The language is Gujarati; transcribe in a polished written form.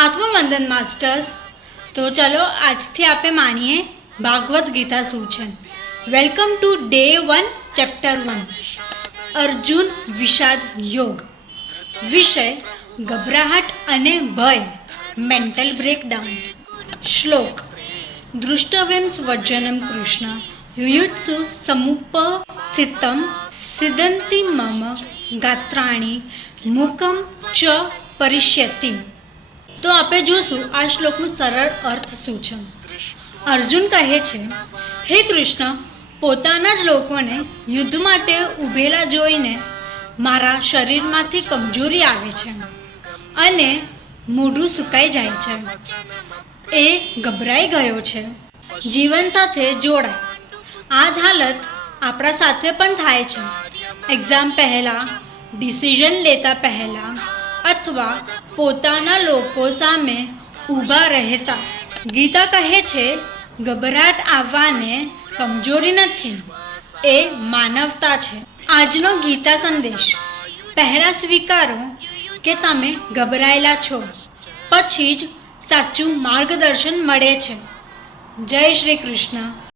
આત્મવંદન માસ્ટર્સ. તો ચલો આજથી આપણે માણીએ ભાગવદ્ ગીતા શું છે. Welcome to day 1 chapter 1 Arjuna Vishada Yoga. વિષય ગભરાહટ અને ભય, મેન્ટલ બ્રેકડાઉન. શ્લોક દૃષ્ટવ્યમ સ્વજનમ કૃષ્ણ યુયુત્સુ સમુપસ્થિતમ સિદ્ધંતિ મમ ગાત્રાણી મુકમ ચ પરિષ્યતિ. તો આપણે જોશું આ શ્લોકનું સરળ અર્થ શું છે. અર્જુન કહે છે, હે કૃષ્ણ, પોતાના જ લોકોને યુદ્ધ માટે ઊભેલા જોઈને મારા શરીરમાંથી કમજોરી આવે છે અને મોઢું સુકાઈ જાય છે. એ ગભરાઈ ગયો છે, જીવન સાથે જોડાય. આ જ હાલત આપણા સાથે પણ થાય છે. એક્ઝામ પહેલાં, ડિસિઝન લેતા પહેલાં અથવા પોતાના લોકો સામે ઊભા રહેતા. ગીતા કહે છે, ગભરાટ આવવાને કમજોરી નથી, એ માનવતા છે. આજનો ગીતા સંદેશ: પહેલાં સ્વીકારો કે તમે ગભરાયેલા છો, પછી જ સાચું માર્ગદર્શન મળે છે. જય શ્રી કૃષ્ણ.